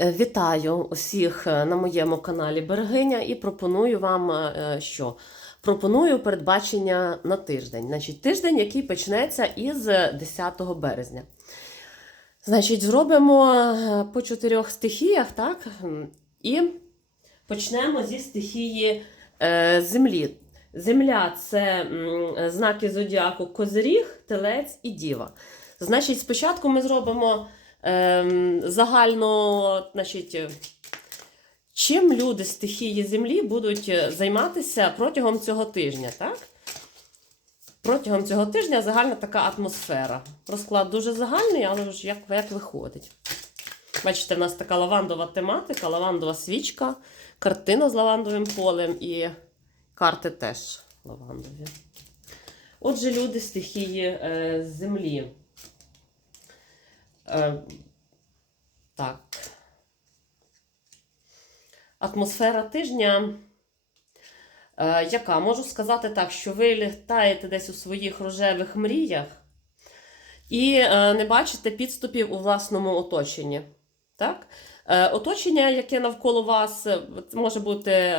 Е, Вітаю усіх е, на моєму каналі Берегиня і пропоную вам е, що? Пропоную передбачення на тиждень. Значить, тиждень, який почнеться із 10 березня. Значить, зробимо по чотирьох стихіях, так? І почнемо зі стихії землі. Земля це знаки зодіаку Козиріг, Телець і Діва. Значить, спочатку ми зробимо загально, значить, чим люди стихії землі будуть займатися протягом цього тижня, так? Протягом цього тижня загальна така атмосфера. Розклад дуже загальний, але ж як, як виходить. Бачите, в нас така лавандова тематика, лавандова свічка, картина з лавандовим полем і карти теж лавандові. Отже, люди стихії е, землі. Е, так. Атмосфера тижня. Е, яка? Можу сказати так, що ви літаєте десь у своїх рожевих мріях і е, не бачите підступів у власному оточенні. Так? Оточення, яке навколо вас, може бути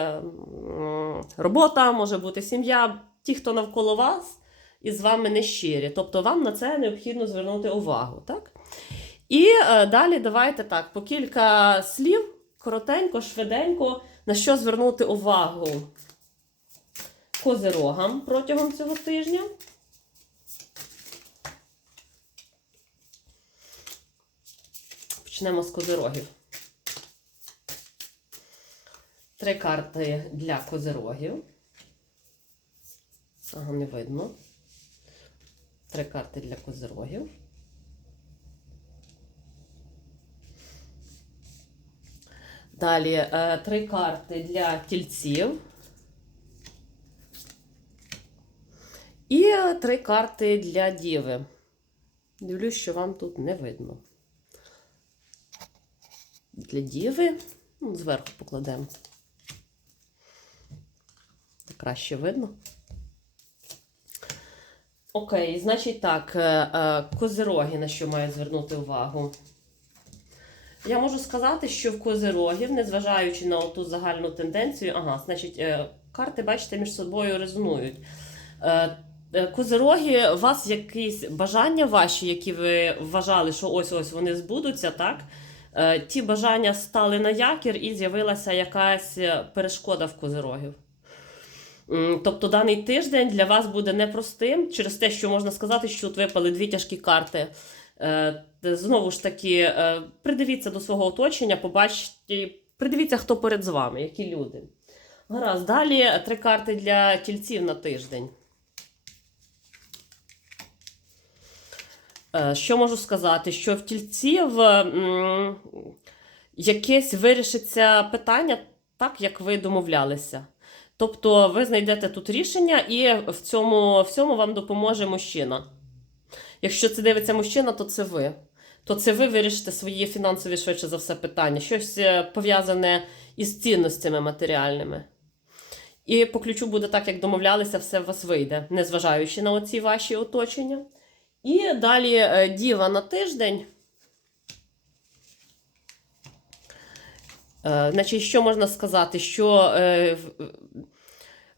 робота, може бути сім'я, ті, хто навколо вас і з вами не щирі. Тобто вам на це необхідно звернути увагу. Так? І е, далі давайте так, по кілька слів, коротенько, швиденько, на що звернути увагу козирогам протягом цього тижня. Почнемо з козирогів. Три карти для козирогів. Ага, не видно. Три карти для козирогів. Далі е, три карти для тільців. І е, три карти для діви. Дивлюсь, що вам тут не видно. Для діви. Ну, зверху покладемо. Так краще видно. Окей, значить так, е, козироги, на що мають звернути увагу. Я можу сказати, що в козирогів, незважаючи на ту загальну тенденцію, ага, значить, е, карти, бачите, між собою резонують. Е, е, Козироги, у вас якісь бажання ваші, які ви вважали, що ось-ось вони збудуться, так? Ті бажання стали на якір і з'явилася якась перешкода в козирогів. Тобто даний тиждень для вас буде непростим через те, що можна сказати, що тут випали дві тяжкі карти. Е, Знову ж таки, е, придивіться до свого оточення, побачите, придивіться, хто перед з вами, які люди. Гаразд, далі три карти для тільців на тиждень. Е, Що можу сказати? Що в тільців якесь вирішиться питання так, як ви домовлялися. Тобто ви знайдете тут рішення, і в цьому, в цьому вам допоможе мужчина. Якщо це дивиться мужчина, то це ви. То це ви вирішите свої фінансові, швидше за все, питання. Щось е, пов'язане із цінностями матеріальними. І по ключу буде так, як домовлялися, все у вас вийде, незважаючи на оці ваші оточення. І далі е, діва на тиждень. Е, Значить, що можна сказати? Що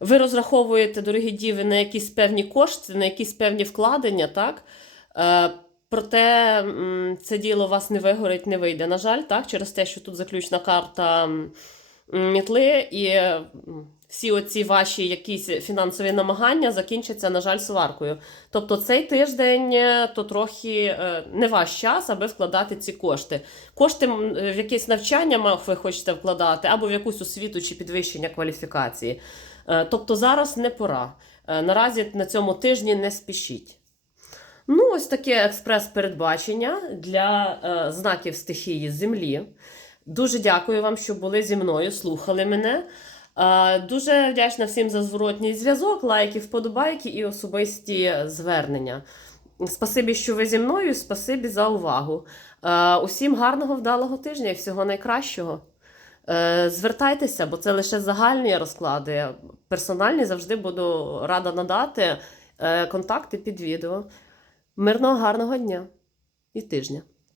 ви розраховуєте, дорогі діви, на якісь певні кошти, на якісь певні вкладення, так? Е, Проте це діло вас не вигорить, не вийде. На жаль, так, через те, що тут заключна карта мітли, і всі оці ваші якісь фінансові намагання закінчаться, на жаль, сваркою. Тобто цей тиждень е, то трохи е, не ваш час, аби вкладати ці кошти. Кошти в якесь навчання ви хочете вкладати, або в якусь освіту чи підвищення кваліфікації. Тобто зараз не пора. Наразі на цьому тижні не спішіть. Ну, ось таке експрес-передбачення для е, знаків стихії Землі. Дуже дякую вам, що були зі мною, слухали мене. Е, дуже вдячна всім за зворотній зв'язок, лайки, вподобайки і особисті звернення. Спасибі, що ви зі мною, спасибі за увагу. Е, усім гарного, вдалого тижня і всього найкращого. Е, Звертайтеся, бо це лише загальні розклади. Персональні завжди буду рада надати. Е, Контакти під відео. Мирного гарного дня і тижня.